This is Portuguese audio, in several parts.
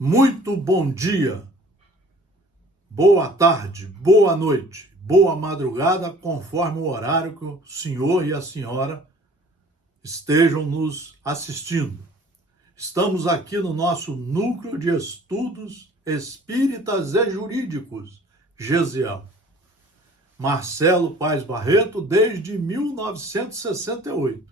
Muito bom dia, boa tarde, boa noite, boa madrugada, conforme o horário que o senhor e a senhora estejam nos assistindo. Estamos aqui no nosso Núcleo de Estudos Espíritas e Jurídicos, GESIEL. Marcelo Paes Barreto, desde 1968,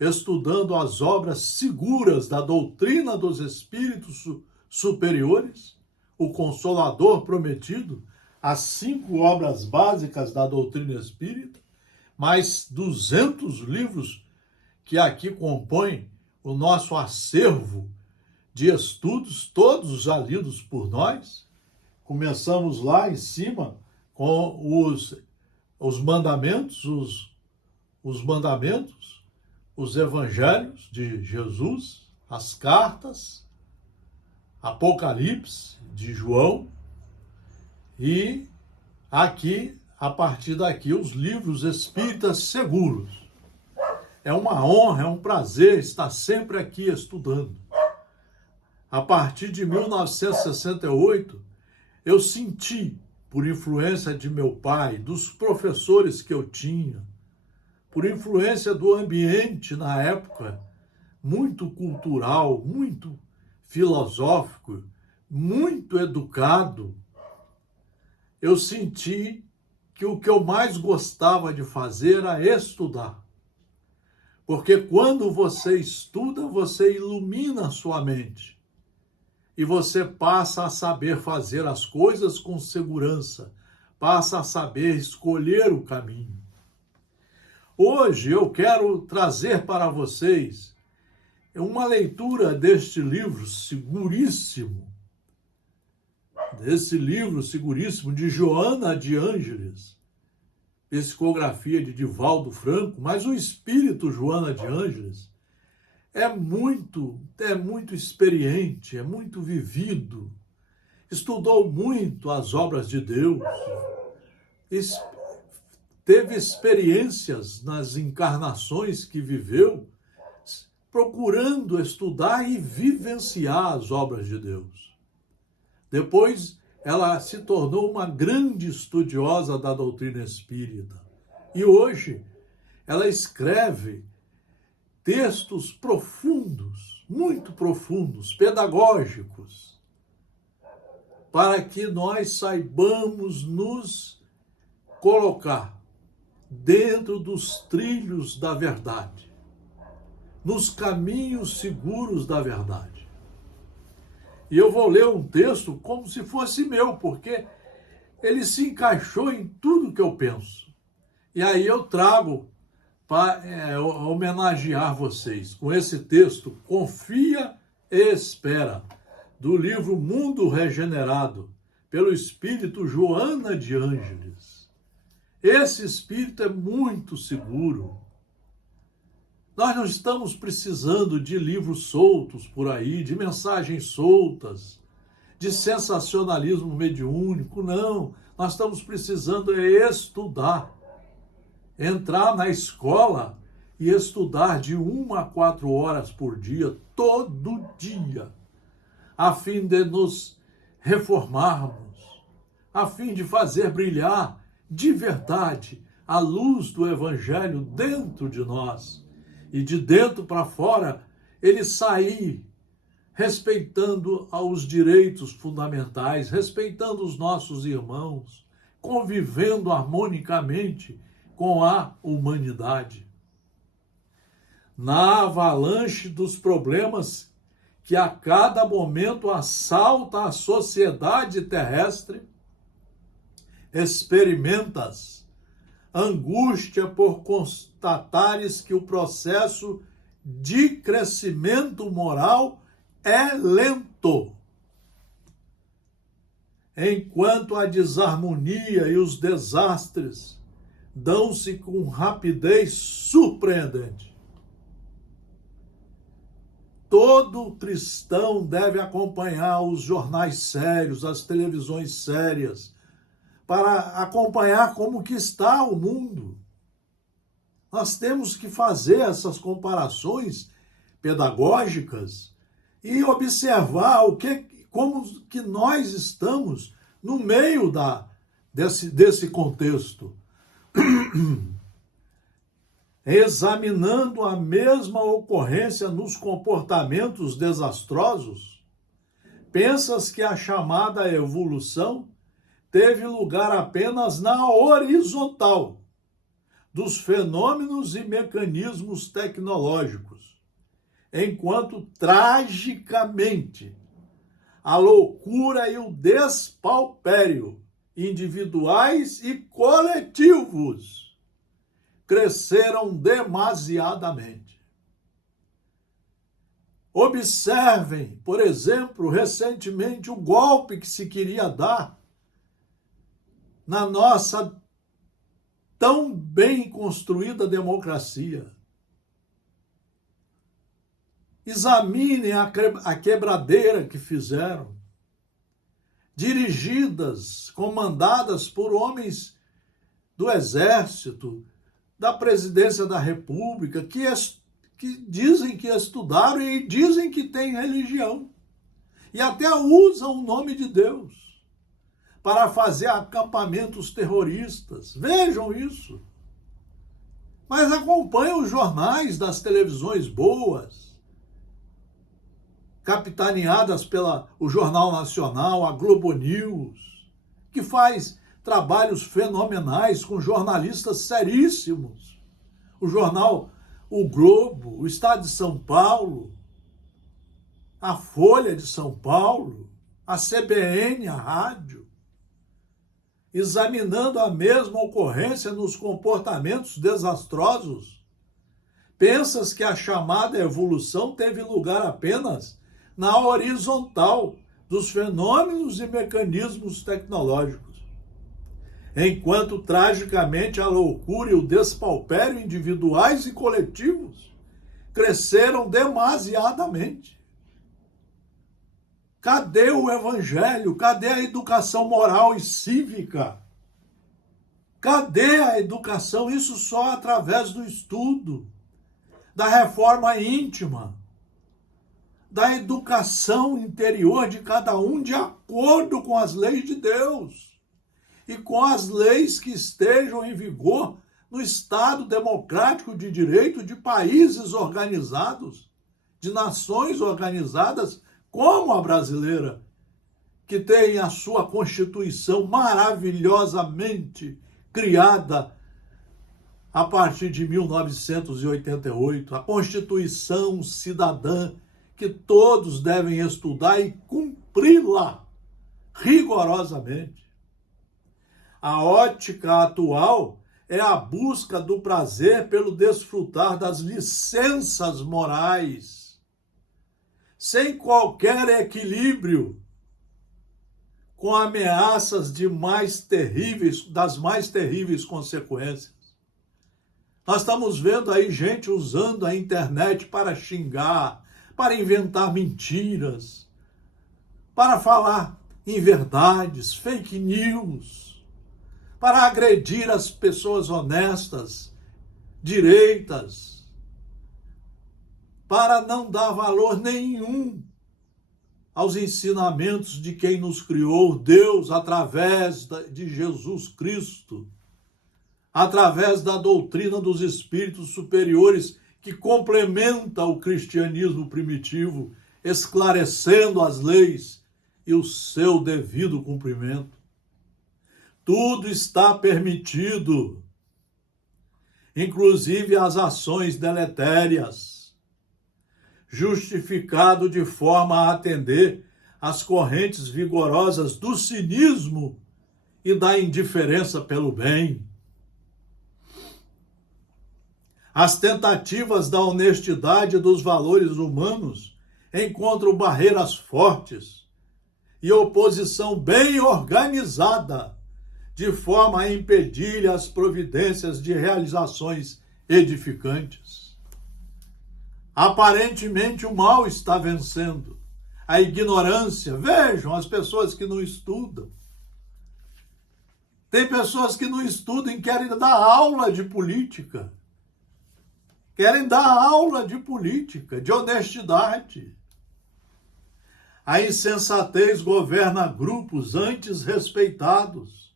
estudando as obras seguras da doutrina dos espíritos superiores, o Consolador Prometido, as 5 obras básicas da doutrina espírita, mais 200 livros que aqui compõem o nosso acervo de estudos, todos já lidos por nós. Começamos lá em cima com os mandamentos, os mandamentos, os evangelhos de Jesus, as cartas, Apocalipse de João, e aqui, a partir daqui, os livros espíritas seguros. É uma honra, é um prazer estar sempre aqui estudando. A partir de 1968, eu senti, por influência de meu pai, dos professores que eu tinha, por influência do ambiente na época, muito cultural, muito filosófico, muito educado, eu senti que o que eu mais gostava de fazer era estudar. Porque quando você estuda, você ilumina a sua mente. E você passa a saber fazer as coisas com segurança, passa a saber escolher o caminho. Hoje eu quero trazer para vocês uma leitura deste livro seguríssimo, de Joana de Ângeles, psicografia de Divaldo Franco, mas o espírito Joana de Ângeles é muito experiente, é muito vivido, estudou muito as obras de Deus, teve experiências nas encarnações que viveu, procurando estudar e vivenciar as obras de Deus. Depois, ela se tornou uma grande estudiosa da doutrina espírita. E hoje, ela escreve textos profundos, muito profundos, pedagógicos, para que nós saibamos nos colocar dentro dos trilhos da verdade, nos caminhos seguros da verdade. E eu vou ler um texto como se fosse meu, porque ele se encaixou em tudo que eu penso. E aí eu trago para homenagear vocês com esse texto, Confia e Espera, do livro Mundo Regenerado, pelo espírito Joana de Ângeles. Esse espírito é muito seguro. Nós não estamos precisando de livros soltos por aí, de mensagens soltas, de sensacionalismo mediúnico, não. Nós estamos precisando estudar, entrar na escola e estudar de 1 a 4 horas por dia, todo dia, a fim de nos reformarmos, a fim de fazer brilhar de verdade a luz do Evangelho dentro de nós. E de dentro para fora, ele sair respeitando os direitos fundamentais, respeitando os nossos irmãos, convivendo harmonicamente com a humanidade. Na avalanche dos problemas que a cada momento assalta a sociedade terrestre, experimentas angústia por constatares que o processo de crescimento moral é lento, enquanto a desarmonia e os desastres dão-se com rapidez surpreendente. Todo cristão deve acompanhar os jornais sérios, as televisões sérias, para acompanhar como que está o mundo. Nós temos que fazer essas comparações pedagógicas e observar como que nós estamos no meio desse contexto. Examinando a mesma ocorrência nos comportamentos desastrosos, pensas que a chamada evolução teve lugar apenas na horizontal dos fenômenos e mecanismos tecnológicos, enquanto tragicamente a loucura e o despauperio individuais e coletivos cresceram demasiadamente. Observem, por exemplo, recentemente o golpe que se queria dar na nossa tão bem construída democracia. Examinem a quebradeira que fizeram, dirigidas, comandadas por homens do Exército, da Presidência da República, que dizem que estudaram e dizem que têm religião. E até usam o nome de Deus para fazer acampamentos terroristas. Vejam isso. Mas acompanham os jornais das televisões boas, capitaneadas o Jornal Nacional, a Globo News, que faz trabalhos fenomenais com jornalistas seríssimos. O jornal O Globo, o Estado de São Paulo, a Folha de São Paulo, a CBN, a rádio, examinando a mesma ocorrência nos comportamentos desastrosos. Pensas que a chamada evolução teve lugar apenas na horizontal dos fenômenos e mecanismos tecnológicos, enquanto tragicamente a loucura e o despauperio individuais e coletivos cresceram demasiadamente. Cadê o evangelho? Cadê a educação moral e cívica? Cadê a educação? Isso só através do estudo, da reforma íntima, da educação interior de cada um de acordo com as leis de Deus e com as leis que estejam em vigor no Estado democrático de direito de países organizados, de nações organizadas como a brasileira, que tem a sua Constituição maravilhosamente criada a partir de 1988, a Constituição cidadã, que todos devem estudar e cumpri-la rigorosamente. A ótica atual é a busca do prazer pelo desfrutar das licenças morais, sem qualquer equilíbrio, com ameaças das mais terríveis consequências. Nós estamos vendo aí gente usando a internet para xingar, para inventar mentiras, para falar inverdades, fake news, para agredir as pessoas honestas, direitas, para não dar valor nenhum aos ensinamentos de quem nos criou, Deus, através de Jesus Cristo, através da doutrina dos espíritos superiores que complementa o cristianismo primitivo, esclarecendo as leis e o seu devido cumprimento. Tudo está permitido, inclusive as ações deletérias, justificado de forma a atender às correntes vigorosas do cinismo e da indiferença pelo bem. As tentativas da honestidade e dos valores humanos encontram barreiras fortes e oposição bem organizada, de forma a impedir as providências de realizações edificantes. Aparentemente o mal está vencendo, a ignorância. Vejam as pessoas que não estudam. Tem pessoas que não estudam e querem dar aula de política. Querem dar aula de política, de honestidade. A insensatez governa grupos antes respeitados,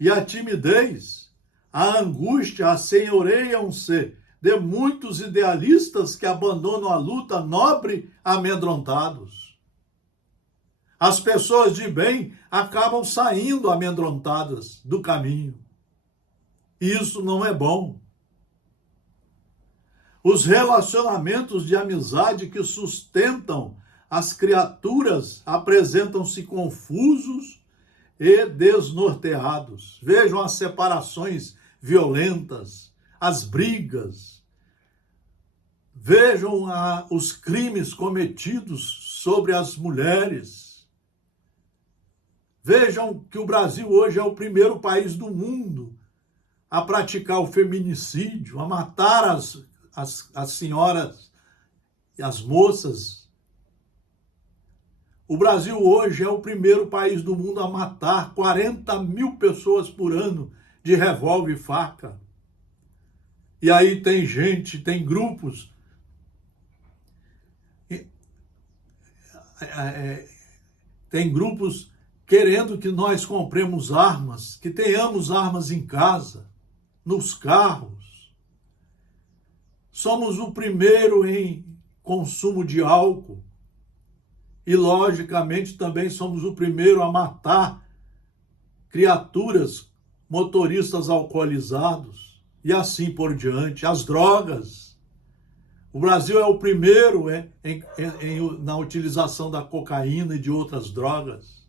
e a timidez, a angústia assenhoreiam-se de muitos idealistas que abandonam a luta nobre amedrontados. As pessoas de bem acabam saindo amedrontadas do caminho. Isso não é bom. Os relacionamentos de amizade que sustentam as criaturas apresentam-se confusos e desnorteados. Vejam as separações violentas, as brigas. Vejam os crimes cometidos sobre as mulheres. Vejam que o Brasil hoje é o primeiro país do mundo a praticar o feminicídio, a matar as senhoras e as moças. O Brasil hoje é o primeiro país do mundo a matar 40 mil pessoas por ano de revólver e faca. E aí tem gente, tem grupos, querendo que nós compremos armas, que tenhamos armas em casa, nos carros. Somos o primeiro em consumo de álcool. E, logicamente, também somos o primeiro a matar criaturas, motoristas alcoolizados, e assim por diante. As drogas. O Brasil é o primeiro na utilização da cocaína e de outras drogas.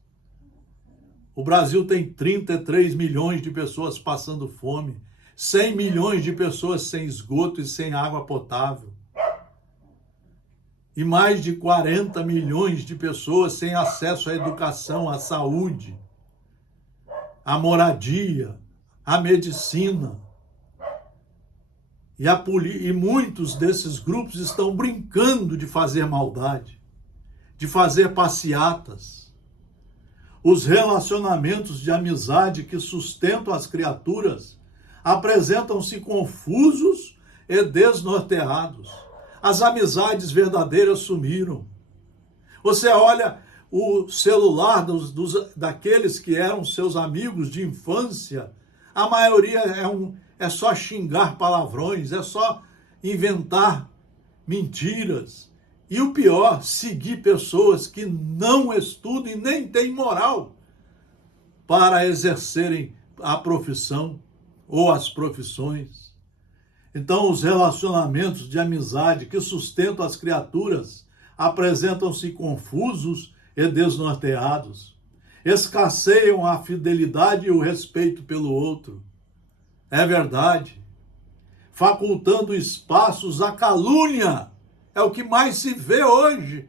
O Brasil tem 33 milhões de pessoas passando fome, 100 milhões de pessoas sem esgoto e sem água potável. E mais de 40 milhões de pessoas sem acesso à educação, à saúde, à moradia, à medicina. E muitos desses grupos estão brincando de fazer maldade, de fazer passeatas. Os relacionamentos de amizade que sustentam as criaturas apresentam-se confusos e desnorteados. As amizades verdadeiras sumiram. Você olha o celular daqueles que eram seus amigos de infância, a maioria é só xingar palavrões, é só inventar mentiras. E o pior, seguir pessoas que não estudam e nem têm moral para exercerem a profissão ou as profissões. Então, os relacionamentos de amizade que sustentam as criaturas apresentam-se confusos e desnorteados. Escasseiam a fidelidade e o respeito pelo outro. É verdade. Facultando espaços à calúnia. É o que mais se vê hoje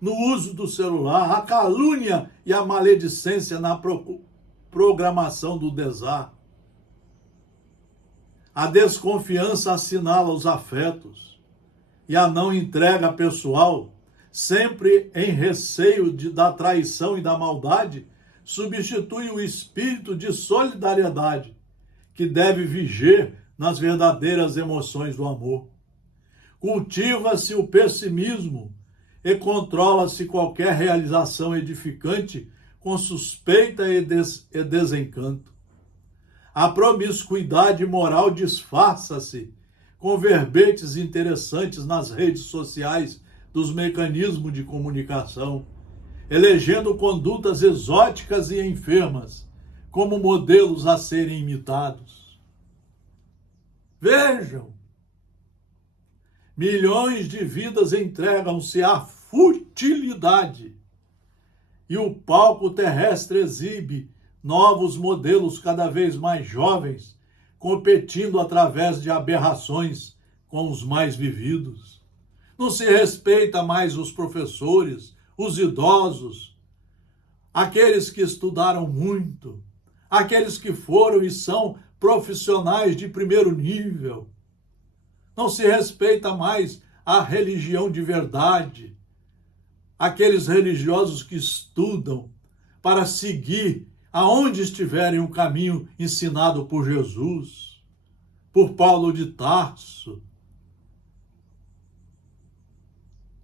no uso do celular. A calúnia e a maledicência na programação do desar. A desconfiança assinala os afetos e a não entrega pessoal, sempre em receio da traição e da maldade, substitui o espírito de solidariedade que deve viger nas verdadeiras emoções do amor. Cultiva-se o pessimismo e controla-se qualquer realização edificante com suspeita e desencanto. A promiscuidade moral disfarça-se com verbetes interessantes nas redes sociais dos mecanismos de comunicação, elegendo condutas exóticas e enfermas como modelos a serem imitados. Vejam, milhões de vidas entregam-se à futilidade e o palco terrestre exibe novos modelos cada vez mais jovens, competindo através de aberrações com os mais vividos. Não se respeita mais os professores, os idosos, aqueles que estudaram muito, aqueles que foram e são profissionais de primeiro nível. Não se respeita mais a religião de verdade, aqueles religiosos que estudam para seguir aonde estiverem o caminho ensinado por Jesus, por Paulo de Tarso.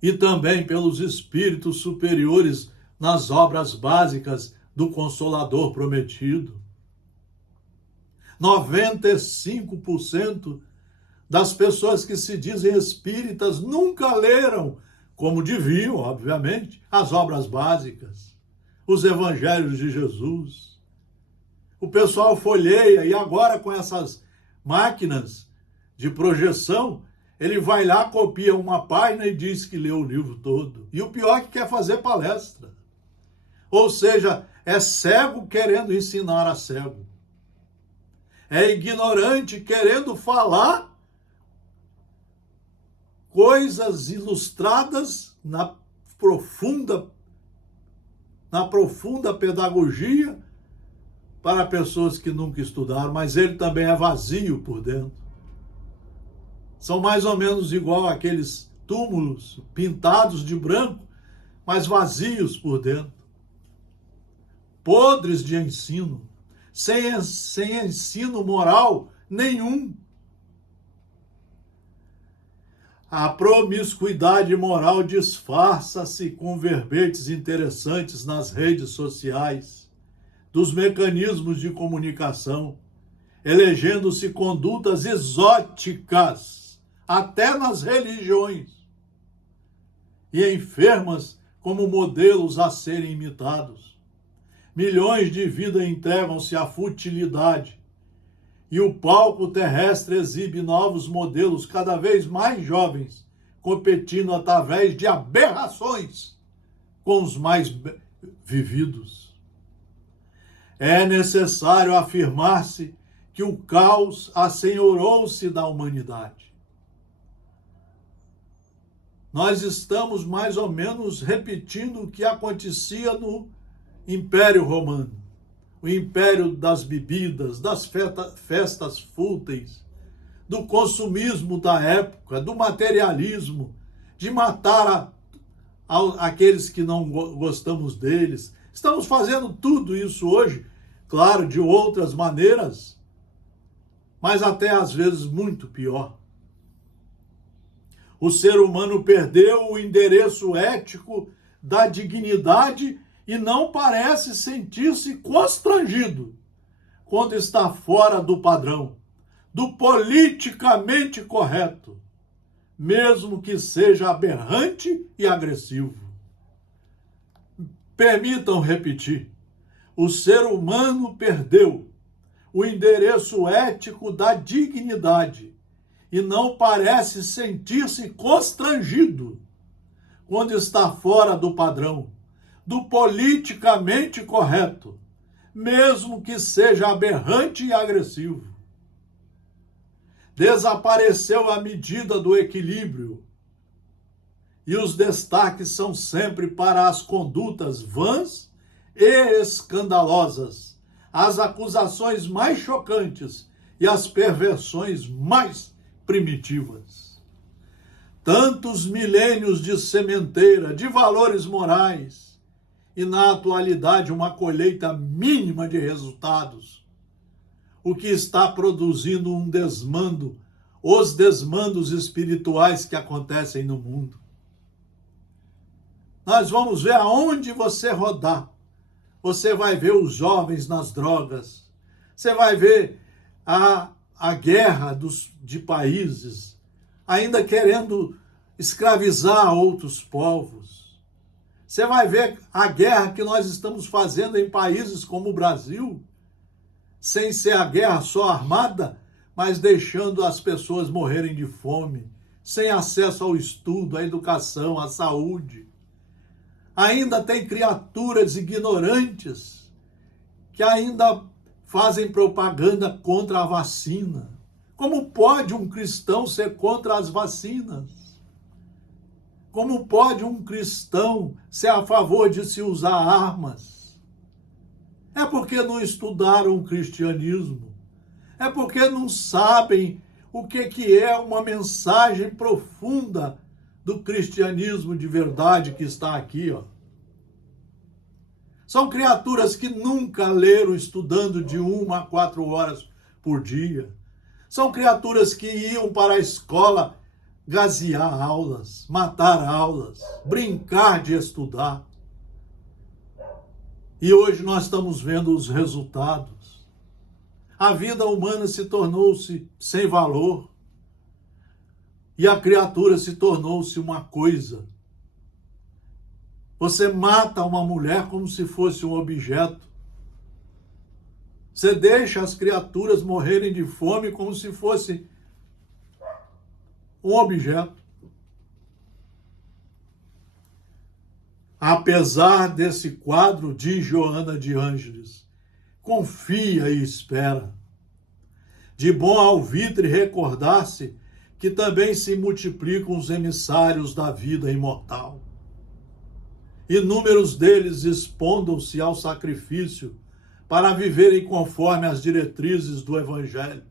e também pelos espíritos superiores nas obras básicas do Consolador prometido. 95% das pessoas que se dizem espíritas nunca leram, como deviam, obviamente, as obras básicas, os evangelhos de Jesus. O pessoal folheia e agora com essas máquinas de projeção, ele vai lá, copia uma página e diz que leu o livro todo. E o pior é que quer fazer palestra. Ou seja, é cego querendo ensinar a cego. É ignorante querendo falar coisas ilustradas na profunda pedagogia para pessoas que nunca estudaram, mas ele também é vazio por dentro. São mais ou menos igual aqueles túmulos pintados de branco, mas vazios por dentro. Podres de ensino, sem ensino moral nenhum. A promiscuidade moral disfarça-se com verbetes interessantes nas redes sociais, dos mecanismos de comunicação, elegendo-se condutas exóticas, até nas religiões, e enfermas como modelos a serem imitados. Milhões de vidas entregam-se à futilidade, e o palco terrestre exibe novos modelos cada vez mais jovens, competindo através de aberrações com os mais vividos. É necessário afirmar-se que o caos assenhorou-se da humanidade. Nós estamos mais ou menos repetindo o que acontecia no Império Romano. O império das bebidas, das festas fúteis, do consumismo da época, do materialismo, de matar aqueles que não gostamos deles. Estamos fazendo tudo isso hoje, claro, de outras maneiras, mas até às vezes muito pior. O ser humano perdeu o endereço ético da dignidade e não parece sentir-se constrangido quando está fora do padrão, do politicamente correto, mesmo que seja aberrante e agressivo. Permitam repetir, o ser humano perdeu o endereço ético da dignidade e não parece sentir-se constrangido quando está fora do padrão, do politicamente correto, mesmo que seja aberrante e agressivo. Desapareceu a medida do equilíbrio e os destaques são sempre para as condutas vãs e escandalosas, as acusações mais chocantes e as perversões mais primitivas. Tantos milênios de sementeira, de valores morais, e na atualidade uma colheita mínima de resultados, o que está produzindo um desmando, os desmandos espirituais que acontecem no mundo. Nós vamos ver aonde você rodar. Você vai ver os jovens nas drogas, você vai ver a guerra de países ainda querendo escravizar outros povos. Você vai ver a guerra que nós estamos fazendo em países como o Brasil, sem ser a guerra só armada, mas deixando as pessoas morrerem de fome, sem acesso ao estudo, à educação, à saúde. Ainda tem criaturas ignorantes que ainda fazem propaganda contra a vacina. Como pode um cristão ser contra as vacinas? Como pode um cristão ser a favor de se usar armas? É porque não estudaram o cristianismo. É porque não sabem o que é uma mensagem profunda do cristianismo de verdade que está aqui, ó. São criaturas que nunca leram estudando de 1 a 4 horas por dia. São criaturas que iam para a escola gasear aulas, matar aulas, brincar de estudar. E hoje nós estamos vendo os resultados. A vida humana se tornou-se sem valor e a criatura se tornou-se uma coisa. Você mata uma mulher como se fosse um objeto. Você deixa as criaturas morrerem de fome como se fosse um objeto. Apesar desse quadro, diz Joana de Ângeles, confia e espera. De bom alvitre recordar-se que também se multiplicam os emissários da vida imortal. Inúmeros deles expondam-se ao sacrifício para viverem conforme as diretrizes do Evangelho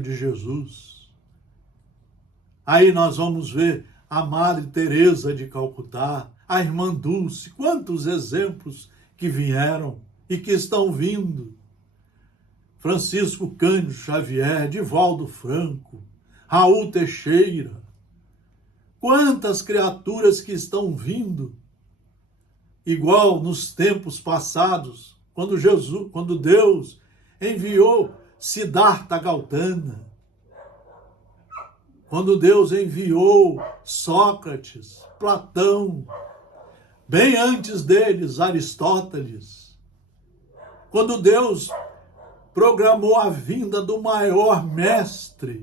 de Jesus. Aí nós vamos ver a Madre Teresa de Calcutá, a Irmã Dulce, quantos exemplos que vieram e que estão vindo. Francisco Cândido Xavier, Divaldo Franco, Raul Teixeira, quantas criaturas que estão vindo, igual nos tempos passados, quando Deus enviou Siddhartha Gautama, quando Deus enviou Sócrates, Platão, bem antes deles, Aristóteles, quando Deus programou a vinda do maior mestre,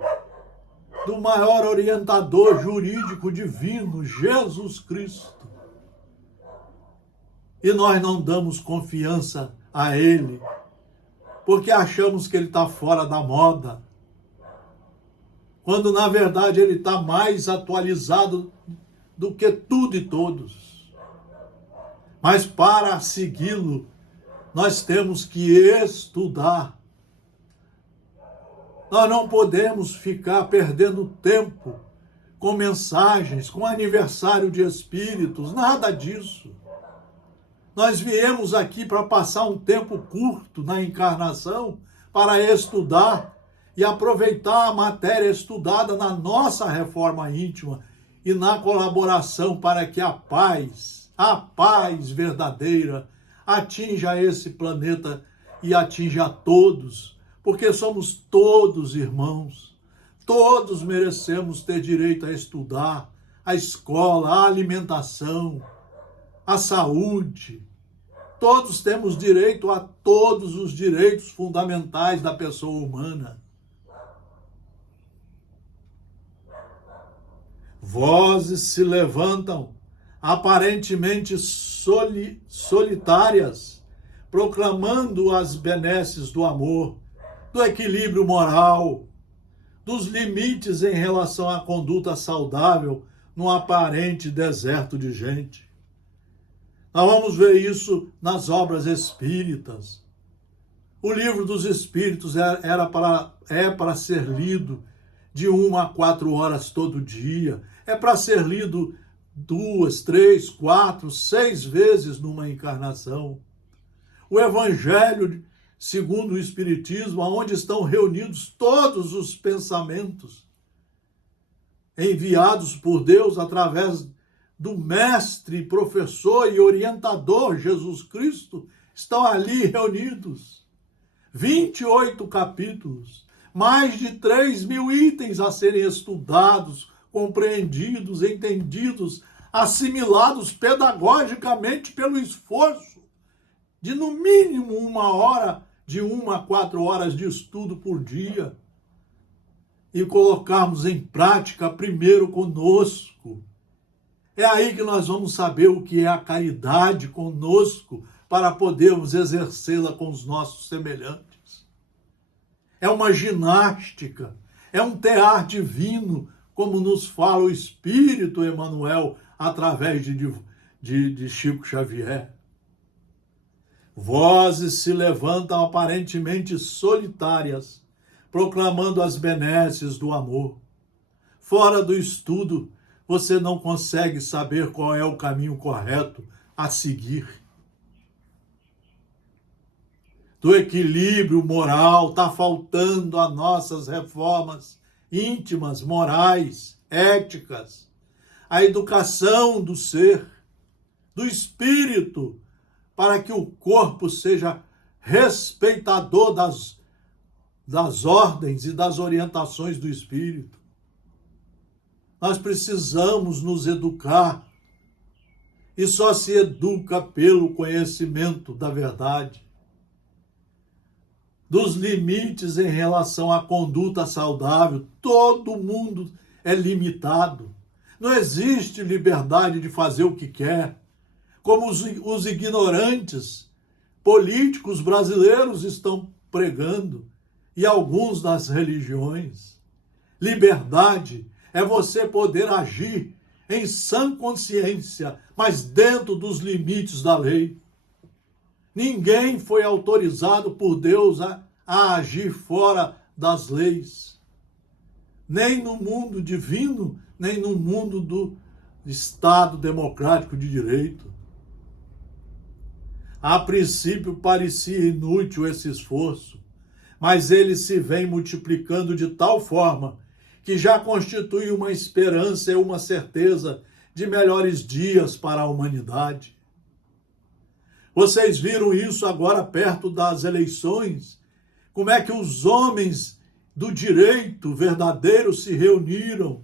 do maior orientador jurídico divino, Jesus Cristo. E nós não damos confiança a ele, porque achamos que ele está fora da moda, quando na verdade ele está mais atualizado do que tudo e todos. Mas para segui-lo, nós temos que estudar. Nós não podemos ficar perdendo tempo com mensagens, com aniversário de espíritos, nada disso. Nós viemos aqui para passar um tempo curto na encarnação para estudar e aproveitar a matéria estudada na nossa reforma íntima e na colaboração para que a paz verdadeira atinja esse planeta e atinja a todos, porque somos todos irmãos, todos merecemos ter direito a estudar, a escola, a alimentação, a saúde. Todos temos direito a todos os direitos fundamentais da pessoa humana. Vozes se levantam, aparentemente solitárias, proclamando as benesses do amor, do equilíbrio moral, dos limites em relação à conduta saudável num aparente deserto de gente. Nós vamos ver isso nas obras espíritas. O livro dos Espíritos é para ser lido de 1 a 4 horas todo dia. É para ser lido 2, 3, 4, 6 vezes numa encarnação. O Evangelho segundo o Espiritismo, onde estão reunidos todos os pensamentos enviados por Deus através do mestre, professor e orientador Jesus Cristo, estão ali reunidos. 28 capítulos, mais de 3.000 itens a serem estudados, compreendidos, entendidos, assimilados pedagogicamente pelo esforço de no mínimo 1 hora, de 1 a 4 horas de estudo por dia, e colocarmos em prática primeiro conosco. É aí que nós vamos saber o que é a caridade conosco, para podermos exercê-la com os nossos semelhantes. É uma ginástica, é um tear divino, como nos fala o Espírito Emmanuel através de Chico Xavier. Vozes se levantam aparentemente solitárias, proclamando as benesses do amor. Fora do estudo, você não consegue saber qual é o caminho correto a seguir. Do equilíbrio moral está faltando a nossas reformas íntimas, morais, éticas, a educação do ser, do espírito, para que o corpo seja respeitador das ordens e das orientações do espírito. Nós precisamos nos educar, e só se educa pelo conhecimento da verdade, dos limites em relação à conduta saudável. Todo mundo é limitado. Não existe liberdade de fazer o que quer, como os ignorantes políticos brasileiros estão pregando, e alguns das religiões. Liberdade é você poder agir em sã consciência, mas dentro dos limites da lei. Ninguém foi autorizado por Deus a agir fora das leis, nem no mundo divino, nem no mundo do Estado democrático de direito. A princípio parecia inútil esse esforço, mas ele se vem multiplicando de tal forma que já constitui uma esperança e uma certeza de melhores dias para a humanidade. Vocês viram isso agora perto das eleições? Como é que os homens do direito verdadeiro se reuniram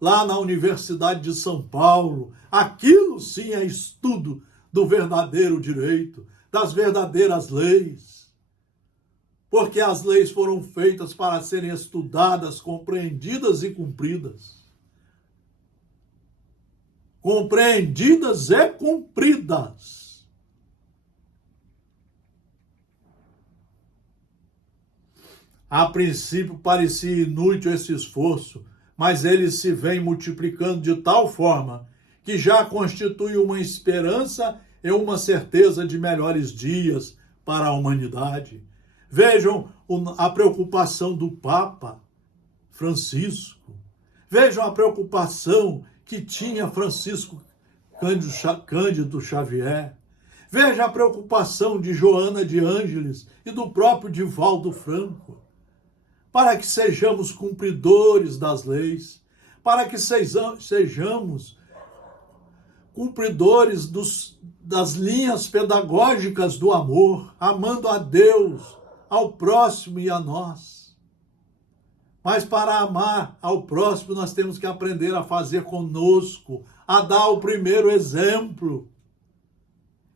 lá na Universidade de São Paulo? Aquilo sim é estudo do verdadeiro direito, das verdadeiras leis. Porque as leis foram feitas para serem estudadas, compreendidas e cumpridas. Compreendidas e cumpridas. A princípio parecia inútil esse esforço, mas ele se vem multiplicando de tal forma que já constitui uma esperança e uma certeza de melhores dias para a humanidade. Vejam a preocupação do Papa Francisco. Vejam a preocupação que tinha Francisco Cândido Xavier. Veja a preocupação de Joana de Ângeles e do próprio Divaldo Franco, para que sejamos cumpridores das leis, para que sejamos cumpridores das linhas pedagógicas do amor, amando a Deus, ao próximo e a nós. Mas para amar ao próximo, nós temos que aprender a fazer conosco, a dar o primeiro exemplo.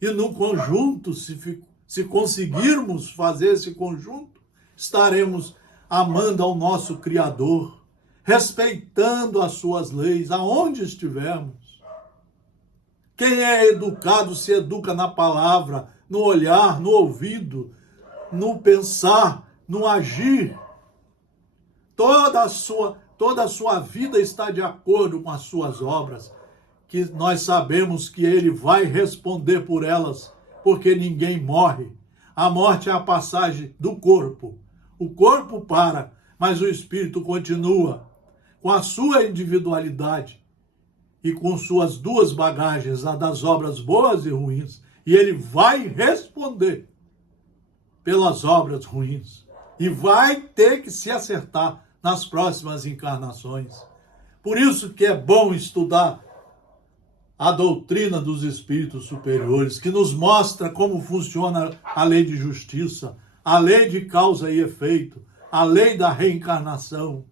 E no conjunto, se conseguirmos fazer esse conjunto, estaremos amando ao nosso Criador, respeitando as suas leis, aonde estivermos. Quem é educado se educa na palavra, no olhar, no ouvido, no pensar, no agir. Toda a sua vida está de acordo com as suas obras, que nós sabemos que ele vai responder por elas, porque ninguém morre. A morte é a passagem do corpo. O corpo para, mas o espírito continua com a sua individualidade e com suas duas bagagens, a das obras boas e ruins. E ele vai responder pelas obras ruins. E vai ter que se acertar nas próximas encarnações. Por isso que é bom estudar a doutrina dos espíritos superiores, que nos mostra como funciona a lei de justiça, a lei de causa e efeito, a lei da reencarnação.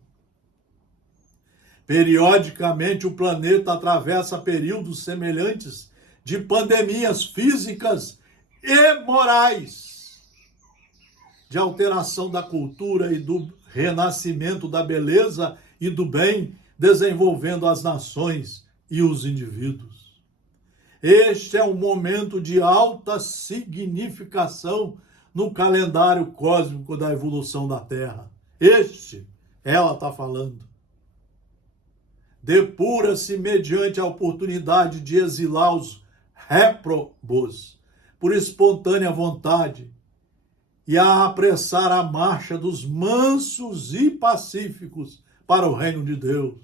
Periodicamente, o planeta atravessa períodos semelhantes de pandemias físicas e morais, de alteração da cultura e do renascimento da beleza e do bem, desenvolvendo as nações e os indivíduos. Este é um momento de alta significação no calendário cósmico da evolução da Terra. Ela está falando. Depura-se mediante a oportunidade de exilar os réprobos por espontânea vontade e a apressar a marcha dos mansos e pacíficos para o reino de Deus.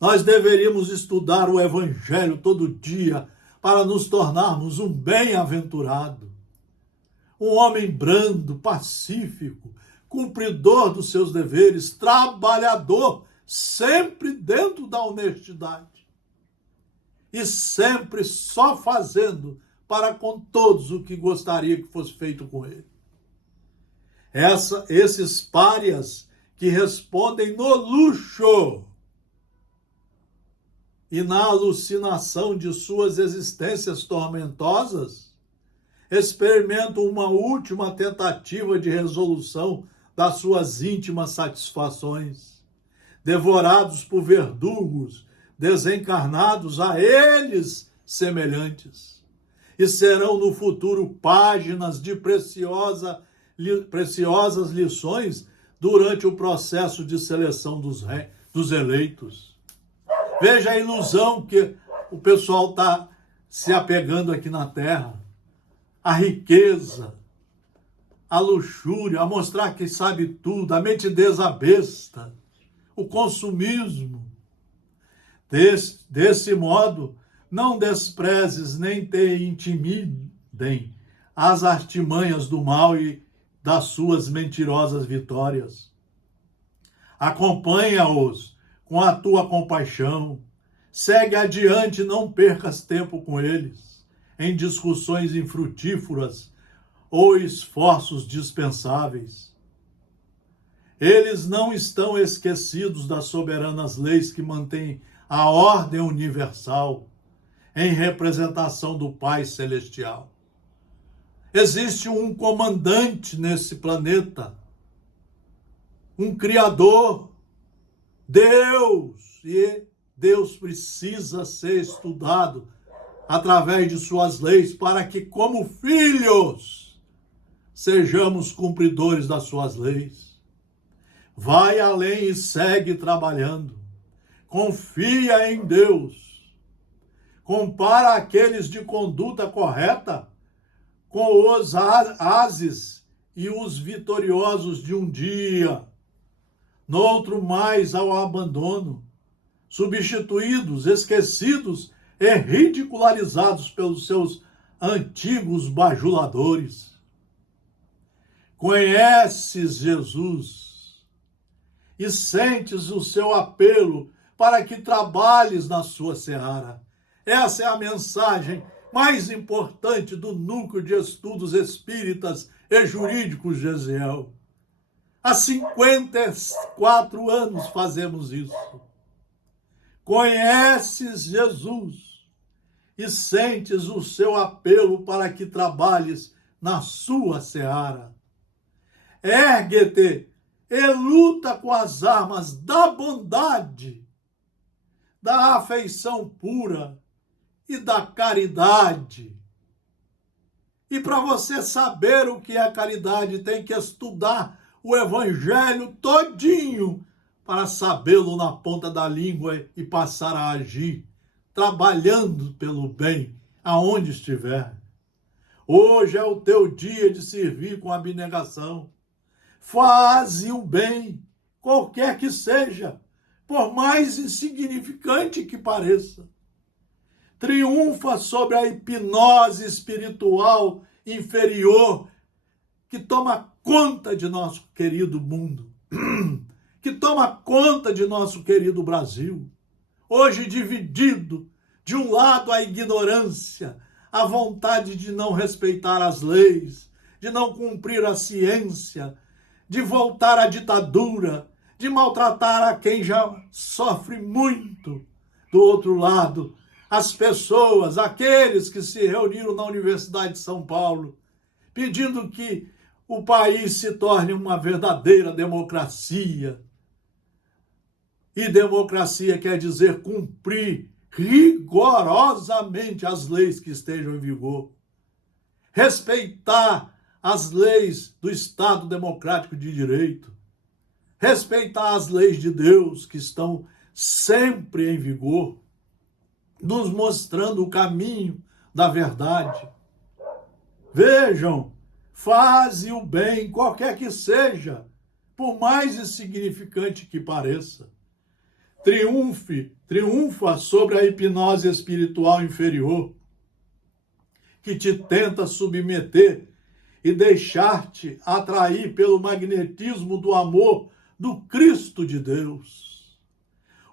Nós deveríamos estudar o Evangelho todo dia para nos tornarmos um bem-aventurado, um homem brando, pacífico, cumpridor dos seus deveres, trabalhador, sempre dentro da honestidade e sempre só fazendo para com todos o que gostaria que fosse feito com ele. Esses párias que respondem no luxo e na alucinação de suas existências tormentosas, experimentam uma última tentativa de resolução das suas íntimas satisfações, devorados por verdugos desencarnados a eles semelhantes, e serão no futuro páginas de preciosas lições durante o processo de seleção dos eleitos. Veja a ilusão que o pessoal está se apegando aqui na Terra, a riqueza, a luxúria, a mostrar que sabe tudo, a metidez à besta, o consumismo. Desse modo, não desprezes nem te intimidem as artimanhas do mal e das suas mentirosas vitórias. Acompanha-os com a tua compaixão, segue adiante, não percas tempo com eles, em discussões infrutíferas ou esforços dispensáveis. Eles não estão esquecidos das soberanas leis que mantêm a ordem universal em representação do Pai Celestial. Existe um comandante nesse planeta, um Criador, Deus, e Deus precisa ser estudado através de suas leis para que, como filhos, sejamos cumpridores das suas leis. Vai além e segue trabalhando. Confia em Deus. Compara aqueles de conduta correta com os ases e os vitoriosos de um dia, noutro mais ao abandono, substituídos, esquecidos e ridicularizados pelos seus antigos bajuladores. Conheces Jesus e sentes o seu apelo para que trabalhes na sua seara. Essa é a mensagem mais importante do Núcleo de Estudos Espíritas e Jurídicos Gesiel. Há 54 anos fazemos isso. Conheces Jesus e sentes o seu apelo para que trabalhes na sua seara. Ergue-te e luta com as armas da bondade, da afeição pura e da caridade. E para você saber o que é caridade, tem que estudar o Evangelho todinho para sabê-lo na ponta da língua e passar a agir, trabalhando pelo bem, aonde estiver. Hoje é o teu dia de servir com abnegação. Faze o bem, qualquer que seja, por mais insignificante que pareça. Triunfa sobre a hipnose espiritual inferior que toma conta de nosso querido mundo, que toma conta de nosso querido Brasil, hoje dividido, de um lado a ignorância, a vontade de não respeitar as leis, de não cumprir a ciência, de voltar à ditadura, de maltratar a quem já sofre muito. Do outro lado, as pessoas, aqueles que se reuniram na Universidade de São Paulo, pedindo que o país se torne uma verdadeira democracia. E democracia quer dizer cumprir rigorosamente as leis que estejam em vigor. Respeitar as leis do Estado Democrático de Direito. Respeitar as leis de Deus que estão sempre em vigor, nos mostrando o caminho da verdade. Vejam, faze o bem, qualquer que seja, por mais insignificante que pareça. Triunfa sobre a hipnose espiritual inferior, que te tenta submeter e deixar-te atrair pelo magnetismo do amor do Cristo de Deus.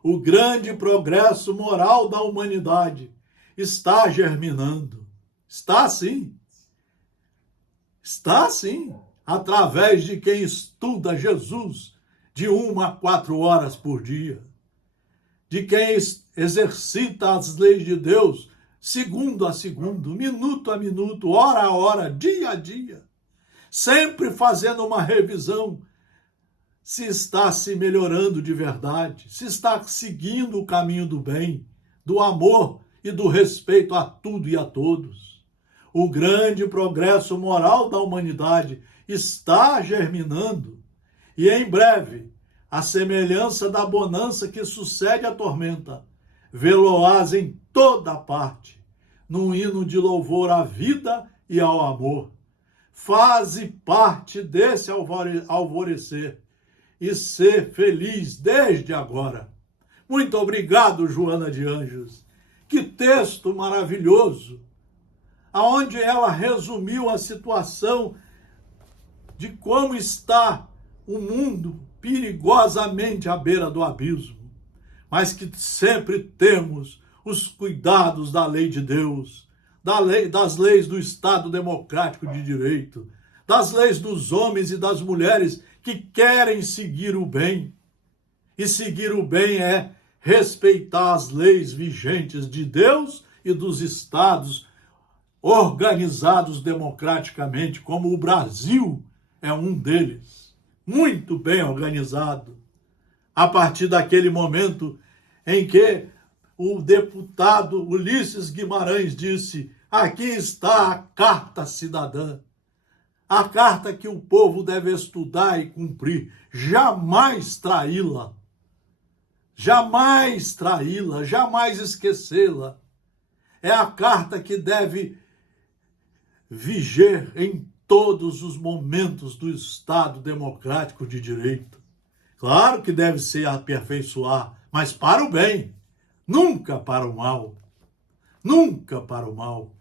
O grande progresso moral da humanidade está germinando. Está sim. Está sim. Através de quem estuda Jesus de 1 a 4 horas por dia. De quem exercita as leis de Deus segundo a segundo, minuto a minuto, hora a hora, dia a dia. Sempre fazendo uma revisão se está se melhorando de verdade, se está seguindo o caminho do bem, do amor e do respeito a tudo e a todos. O grande progresso moral da humanidade está germinando e em breve, a semelhança da bonança que sucede à tormenta, vê-lo-ás em toda parte, num hino de louvor à vida e ao amor. Faze parte desse alvorecer e ser feliz desde agora. Muito obrigado, Joana de Anjos. Que texto maravilhoso, aonde ela resumiu a situação de como está o mundo perigosamente à beira do abismo, mas que sempre temos os cuidados da lei de Deus, das leis do Estado Democrático de Direito, das leis dos homens e das mulheres que querem seguir o bem. E seguir o bem é respeitar as leis vigentes de Deus e dos estados organizados democraticamente, como o Brasil é um deles, muito bem organizado. A partir daquele momento em que o deputado Ulisses Guimarães disse: aqui está a Carta Cidadã, a carta que o povo deve estudar e cumprir, jamais traí-la, jamais traí-la, jamais esquecê-la. É a carta que deve viger em todos os momentos do Estado Democrático de Direito. Claro que deve se aperfeiçoar, mas para o bem, nunca para o mal. Nunca para o mal.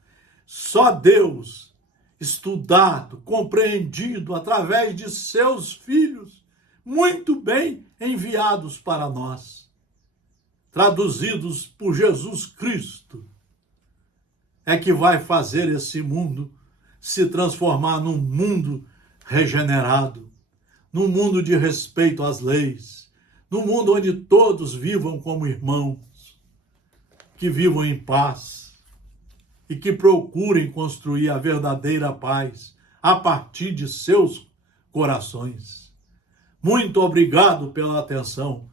Só Deus, estudado, compreendido através de seus filhos, muito bem enviados para nós, traduzidos por Jesus Cristo, é que vai fazer esse mundo se transformar num mundo regenerado, num mundo de respeito às leis, num mundo onde todos vivam como irmãos, que vivam em paz e que procurem construir a verdadeira paz a partir de seus corações. Muito obrigado pela atenção.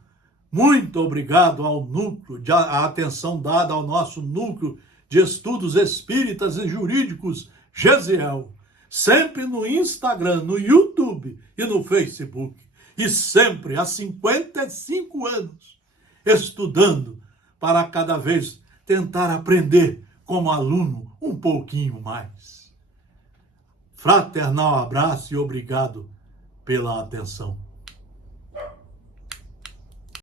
Muito obrigado ao núcleo, a atenção dada ao nosso núcleo de estudos espíritas e jurídicos Gesiel, sempre no Instagram, no YouTube e no Facebook, e sempre há 55 anos, estudando para cada vez tentar aprender como aluno um pouquinho mais. Fraternal abraço e obrigado pela atenção.